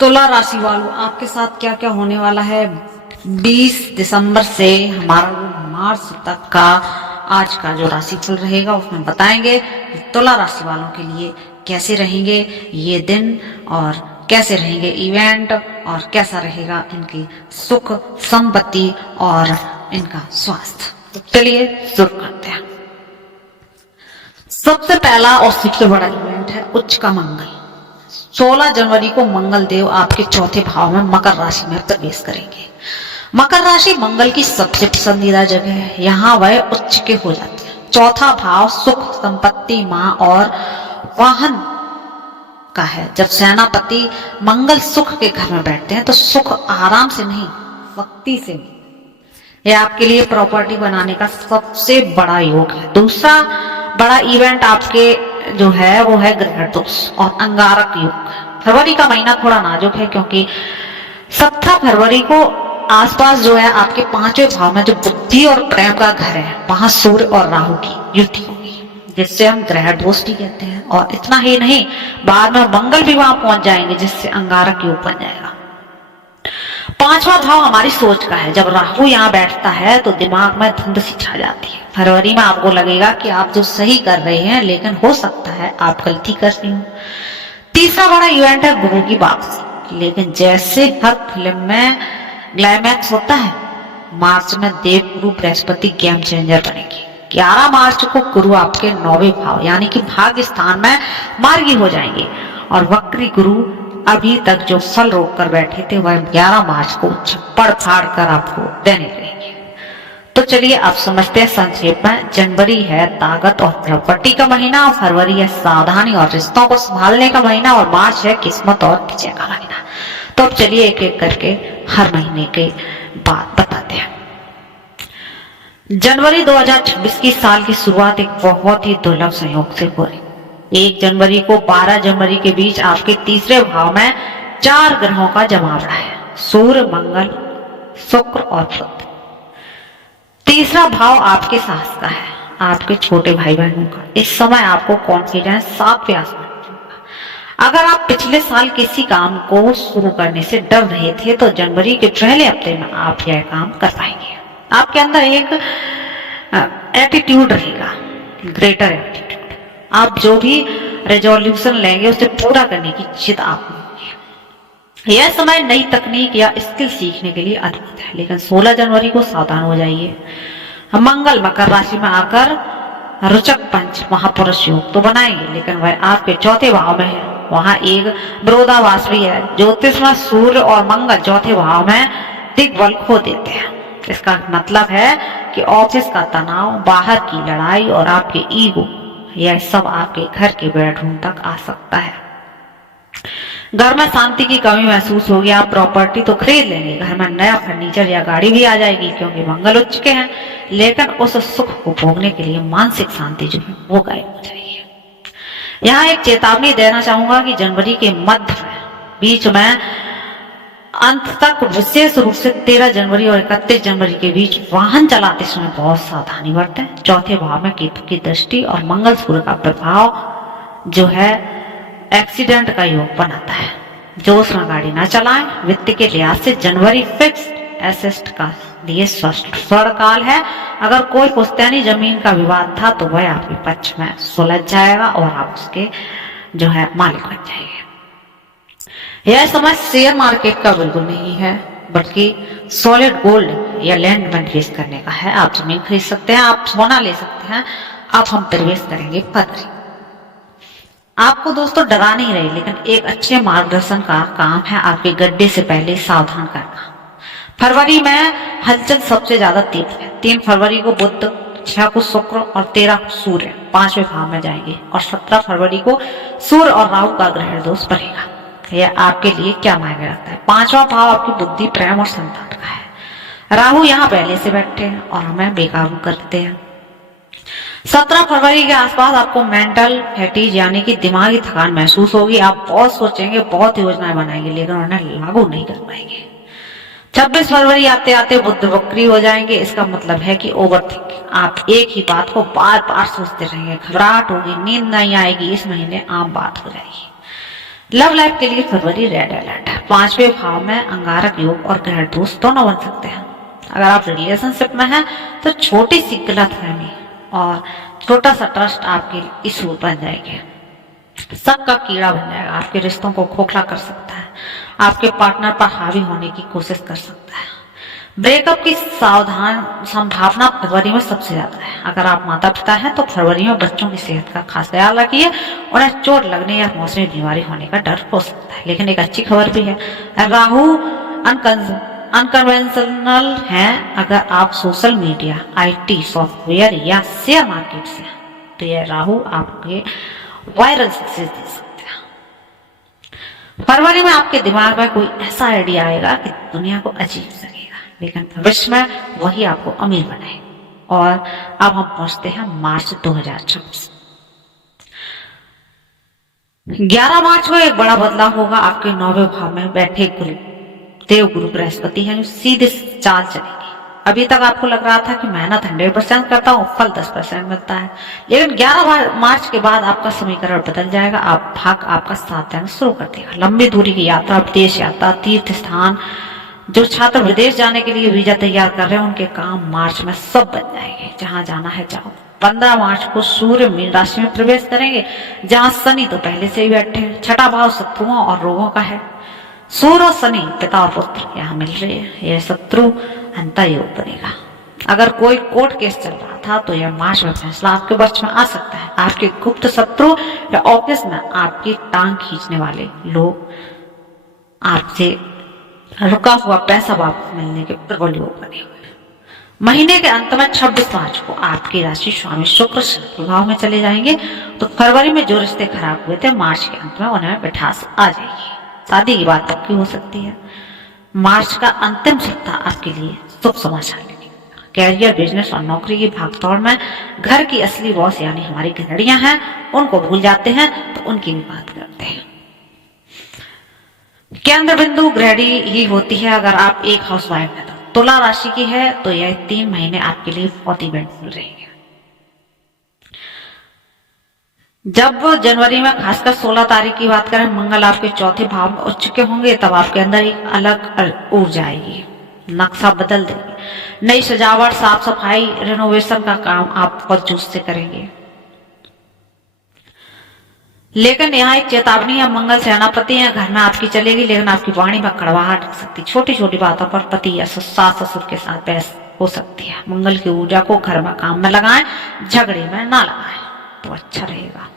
तुला राशि वालों, आपके साथ क्या क्या होने वाला है 20 दिसंबर से हमारा मार्च तक का आज का जो राशिफल रहेगा उसमें बताएंगे तुला राशि वालों के लिए कैसे रहेंगे ये दिन और कैसे रहेंगे इवेंट और कैसा रहेगा इनकी सुख संपत्ति और इनका स्वास्थ्य। तो चलिए शुरू करते हैं। सबसे पहला और सबसे बड़ा इवेंट है उच्च का मंगल। 16 जनवरी को मंगल देव आपके चौथे भाव में मकर राशि में प्रवेश करेंगे। मकर राशि मंगल की सबसे पसंदीदा जगह है, यहाँ वह उच्च के हो जाते हैं। चौथा भाव सुख संपत्ति माँ और वाहन का है। जब सेनापति मंगल सुख के घर में बैठते हैं तो सुख आराम से नहीं शक्ति से नहीं। यह आपके लिए प्रॉपर्टी बनाने का सबसे बड़ा योग है। दूसरा बड़ा इवेंट आपके जो है वो है ग्रह दोष और अंगारक योग। फरवरी का महीना थोड़ा नाजुक है क्योंकि 17 फरवरी को आसपास जो है आपके 5वें भाव में जो बुद्धि और प्रेम का घर है वहां सूर्य और राहु की युति होगी, जिससे हम ग्रह दोष भी कहते हैं। और इतना ही नहीं, बाद में मंगल भी वहां पहुंच जाएंगे जिससे अंगारक योग बन जाएगा। 5वां भाव हमारी सोच का है। जब राहु यहाँ बैठता है तो दिमाग में धुंध सी छा जाती है। फरवरी में आपको लगेगा कि आप जो सही कर रहे हैं लेकिन हो सकता है आप गलती कर रही हो। तीसरा बड़ा इवेंट है गुरु की वापसी। लेकिन जैसे हर फिल्म में क्लाइमैक्स होता है, मार्च में देव गुरु बृहस्पति गेम चेंजर बनेगी। 11 मार्च को गुरु आपके 9वें भाव यानी कि भाग्य स्थान में मार्गी हो जाएंगे और वक्री गुरु अभी तक जो फल रोक कर बैठे थे वह 11 मार्च को छप्पड़ फाड़ कर आपको देने लगेंगे। तो चलिए आप समझते हैं संक्षेप में। जनवरी है ताकत और प्रॉपर्टी का महीना और फरवरी है सावधानी और रिश्तों को संभालने का महीना और मार्च है किस्मत और विजय का महीना। तो अब चलिए एक एक करके हर महीने के बात बताते हैं। जनवरी 2026 की साल की शुरुआत एक बहुत ही दुर्लभ संयोग से हो रही। 1 जनवरी को 12 जनवरी के बीच आपके तीसरे भाव में 4 ग्रहों का जमावड़ा है, सूर्य मंगल शुक्र और बुध। तीसरा भाव आपके साहस का है, आपके छोटे भाई बहनों का। इस समय आपको कॉन्फिडेंस 7वें आसमान पर होगा। अगर आप पिछले साल किसी काम को शुरू करने से डर रहे थे तो जनवरी के पहले हफ्ते में आप यह काम कर पाएंगे। आपके अंदर एक एटीट्यूड रहेगा, ग्रेटर एटीट्यूड। आप जो भी रेजोल्यूशन लेंगे उसे पूरा करने की जिद आप होगी। यह समय नई तकनीक या स्किल सीखने के लिए अद्भुत है। लेकिन 16 जनवरी को सावधान हो जाइए। मंगल मकर राशि में आकर रुचक पंच महापुरुष योग तो बनाएंगे, लेकिन वह आपके चौथे भाव में है। वहां एक विरोधाभास भी है। ज्योतिष में सूर्य और मंगल चौथे भाव में दिग्बल खो देते हैं। इसका मतलब है कि ऑफिस का तनाव, बाहर की लड़ाई और आपके ईगो, यह सब आपके घर के बेडरूम तक आ सकता है। घर में शांति की कमी महसूस होगी। आप प्रॉपर्टी तो खरीद लेंगे, घर में नया फर्नीचर या गाड़ी भी आ जाएगी क्योंकि मंगल उच्च के हैं, लेकिन उस सुख को भोगने के लिए मानसिक शांति जो है वो गायब हो जाएगी। यहाँ एक चेतावनी देना चाहूंगा कि जनवरी के मध्य में बीच में अंत तक विशेष रूप से 13 जनवरी और 31 जनवरी के बीच वाहन चलाते समय बहुत सावधानी बरतें। चौथे भाव में केतु की दृष्टि और मंगल सूर्य का प्रभाव जो है एक्सीडेंट का योग बनाता है। जोश में गाड़ी ना चलाएं। वित्त के लिहाज से जनवरी फिक्स एसेट का लिए स्वर्ण काल है। अगर कोई पुश्तैनी जमीन का विवाद था तो वह आपके पक्ष में सुलझ जाएगा और आप उसके जो है मालिक बन जाएंगे। यह समय शेयर मार्केट का बिल्कुल नहीं है, बल्कि सॉलिड गोल्ड या लैंड में निवेश करने का है। आप जमीन खरीद सकते हैं, आप सोना ले सकते हैं। अब हम प्रवेश करेंगे फरवरी। आपको दोस्तों डरा नहीं रही, लेकिन एक अच्छे मार्गदर्शन का काम है आपके गड्ढे से पहले सावधान करना। फरवरी में हलचल सबसे ज्यादा तीव्र है। 3 फरवरी को बुध, 6 को शुक्र और 13 को सूर्य 5वें भाव में जाएंगे और 17 फरवरी को सूर्य और राहु का ग्रह दोष बनेगा। यह आपके लिए क्या मायने रखता है? 5वां भाव आपकी बुद्धि, प्रेम और संतान का है। राहु यहाँ पहले से बैठते हैं और हमें बेकाबू करते हैं। 17 फरवरी के आसपास आपको मेंटल फैटीज यानी कि दिमागी थकान महसूस होगी। आप बहुत सोचेंगे, बहुत योजनाएं बनाएंगे, लेकिन उन्हें लागू नहीं कर पाएंगे। 26 फरवरी आते आते बुध वक्री हो जाएंगे। इसका मतलब है कि ओवरथिंकिंग, आप एक ही बात को बार बार सोचते रहेंगे, घबराहट होगी, नींद नहीं आएगी। इस महीने आम बात हो जाएगी। लव लाइफ के लिए फरवरी रेड अलर्ट है। 5वें भाव में अंगारक योग और ग्रह दोस्त दोनों बन सकते हैं। अगर आप रिलेशनशिप में हैं तो छोटी सी गलतफहमी और छोटा सा ट्रस्ट आपके इशू बन जाएंगे। शक का कीड़ा बन जाएगा, आपके रिश्तों को खोखला कर सकता है, आपके पार्टनर पर हावी होने की कोशिश कर सकता है। ब्रेकअप की संभावना फरवरी में सबसे ज्यादा है। अगर आप माता पिता हैं तो फरवरी में बच्चों की सेहत का खास ख्याल रखिए। उन्हें चोट लगने या मौसमी बीमारी होने का डर हो सकता है। लेकिन एक अच्छी खबर भी है, राहु अनकन्वेंशनल हैं। अगर आप सोशल मीडिया, IT, सॉफ्टवेयर या शेयर मार्केट से हैं तो यह राहु आपके वायरल सक्सेस दे सकते हैं। फरवरी में आपके दिमाग में कोई ऐसा आइडिया आएगा कि दुनिया को अजीब लगेगा, लेकिन भविष्य में वही आपको अमीर बनाएगा। और अब हम पहुंचते हैं मार्च 2026। 11 मार्च को एक बड़ा बदलाव होगा। आपके 9वें भाव में बैठे देव गुरु बृहस्पति हैं, सीधे चाल चलेगी। अभी तक आपको लग रहा था कि मेहनत 100% करता हूँ, फल 10% मिलता है, लेकिन 11 मार्च के बाद आपका समीकरण बदल जाएगा। आप भाग आपका साथ देना शुरू कर देगा। लंबी दूरी की यात्रा, विदेश यात्रा, तीर्थ स्थान, जो छात्र विदेश जाने के लिए वीजा तैयार कर रहे हैं उनके काम मार्च में सब बन जाएंगे। जहां जाना है जाओ। 15 मार्च को सूर्य मीन राशि में प्रवेश करेंगे, जहां शनि तो पहले से ही बैठे हैं। 6ठा भाव शत्रुओं और रोगों का है। सूर्य और शनि पिता और पुत्र यहाँ मिल रहे हैं। यह शत्रु अंता योग बनेगा। अगर कोई कोर्ट केस चल रहा था तो यह मार्च में फैसला आपके पक्ष में आ सकता है। आपके गुप्त शत्रु या ऑफिस में आपकी टांग खींचने वाले लोग आपसे रुका हुआ पैसा वापस मिलने के प्रबल योग बने हुए। महीने के अंत में 26 मार्च को आपकी राशि स्वामी शुक्र प्रभाव में चले जाएंगे। तो फरवरी में जो रिश्ते खराब हुए थे मार्च के अंत में उन्हें मिठास आ जाएगी। शादी की बात पक्की हो सकती है। मार्च का अंतिम सप्ताह आपके लिए शुभ समाचार लेगा। कैरियर, बिजनेस और नौकरी की भागदौड़ में घर की असली बॉस यानी हमारी गृहिणियां हैं उनको भूल जाते हैं, तो उनकी भी बात करते हैं। केंद्र बिंदु गृहिणी ही होती है। अगर आप एक हाउस वाइफ है तो तुला राशि की है तो यह 3 महीने आपके लिए बहुत इवेंटफुल रहेंगे। जब जनवरी में खासकर 16 तारीख की बात करें, मंगल आपके 4थे भाव में उच्च के होंगे, तब आपके अंदर एक अलग ऊर्जा आएगी, नक्शा बदल देगी। नई सजावट, साफ सफाई, रेनोवेशन का काम आप बहुत जोश से करेंगे। लेकिन यहाँ एक चेतावनी है, मंगल सेनापति है, घर में आपकी चलेगी लेकिन आपकी वाणी में कड़वाहट हो सकती है। छोटी छोटी बातों पर पति या सास ससुर के साथ बहस हो सकती है। मंगल की ऊर्जा को घर में काम में लगाएं, झगड़े में ना लगाएं तो अच्छा रहेगा।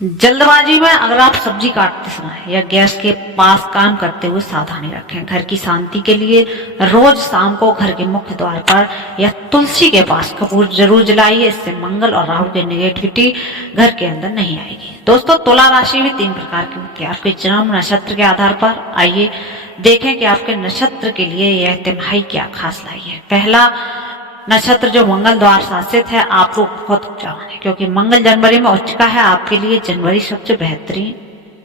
जल्दबाजी में अगर आप सब्जी काटते समय या गैस के पास काम करते हुए सावधानी रखें। घर की शांति के लिए रोज शाम को घर के मुख्य द्वार पर या तुलसी के पास कपूर जरूर जलाइए। इससे मंगल और राहु की नेगेटिविटी घर के अंदर नहीं आएगी। दोस्तों, तुला राशि भी 3 प्रकार की होती है आपके जन्म नक्षत्र के आधार पर। आइए देखें कि आपके नक्षत्र के लिए यह तिमाही क्या खास लाई है। पहला नक्षत्र जो मंगल द्वार शासित है, आप लोग बहुत ऊर्जावान है क्योंकि मंगल जनवरी में उच्च का है। आपके लिए जनवरी सबसे बेहतरीन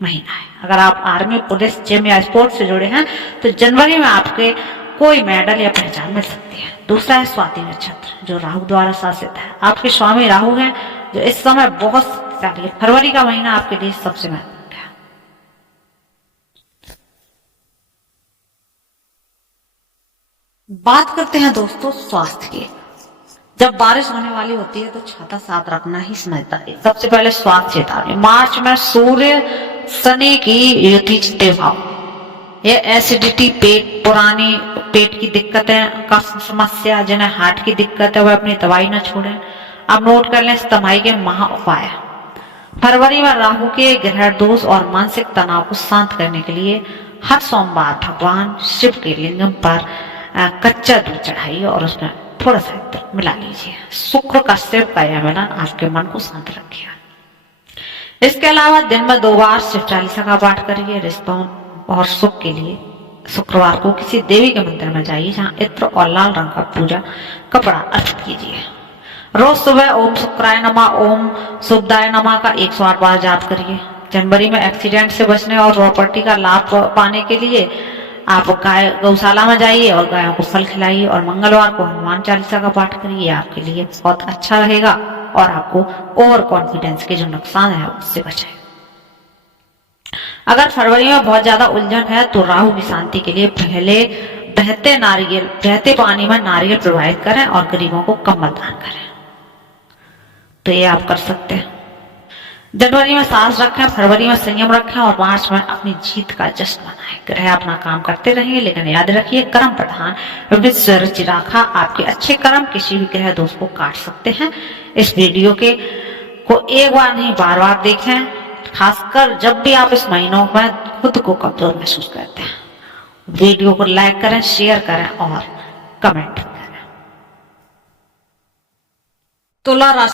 महीना है। अगर आप आर्मी, पुलिस, जिम या स्पोर्ट्स से जुड़े हैं तो जनवरी में आपके कोई मेडल या पहचान मिल सकती है। दूसरा है स्वाति नक्षत्र जो राहु द्वारा शासित है। आपके स्वामी राहु हैं जो इस समय बहुत शक्तिशाली है। फरवरी का महीना आपके लिए सबसे महत्वपूर्ण है। बात करते हैं दोस्तों स्वास्थ्य की। जब बारिश होने वाली होती है तो छाता साथ रखना ही समझदारी। सबसे पहले स्वास्थ्य चेतावनी। मार्च में सूर्य शनि की युति भाव, यह एसिडिटी, पुरानी पेट की दिक्कतें का समस्या, जिन्हें हार्ट की दिक्कत है वह अपनी दवाई न छोड़ें। आप नोट कर लें स्तमाई के महा उपाय। फरवरी में राहु के ग्रह दोष और मानसिक तनाव को शांत करने के लिए हर सोमवार भगवान शिव के लिंगम पर कच्चा दूध चढ़ाइए और उसमें थोड़ा सा इत्र मिला लीजिए। शुक्र का शिव का यह मिलन आपके मन को शांत रखेगा। इसके अलावा दिन में 2 बार शिव चालीसा का पाठ करिए। रिश्तों और सुख के लिए शुक्रवार को किसी देवी के मंदिर में जाइए जहां इत्र और लाल रंग का पूजा कपड़ा अर्पित कीजिए। रोज सुबह ओम शुक्राय नमः, ओम शुभदाय नमः का 108 बार जाप करिए। जनवरी में एक्सीडेंट से बचने और प्रॉपर्टी का लाभ पाने के लिए आप गाय गौशाला में जाइए और गायों को फल खिलाइए, और मंगलवार को हनुमान चालीसा का पाठ करिए, आपके लिए बहुत अच्छा रहेगा और आपको ओवर कॉन्फिडेंस के जो नुकसान है उससे बचाएगा। अगर फरवरी में बहुत ज्यादा उलझन है तो राहु की शांति के लिए पहले बहते पानी में नारियल प्रवाहित करें और गरीबों को कंबल दान करें। तो ये आप कर सकते हैं। जनवरी में साहस रखें, फरवरी में संयम रखें और मार्च में अपनी जीत का जश्न मनाएं। ग्रह अपना काम करते रहेंगे, लेकिन याद रखिए कर्म प्रधान चिराखा आपके अच्छे कर्म किसी भी ग्रह दोष को काट सकते हैं। इस वीडियो को एक बार नहीं बार बार देखें, खासकर जब भी आप इस महीनों में खुद को कमजोर महसूस करते हैं। वीडियो को लाइक करें, शेयर करें और कमेंट करें। तुला राशि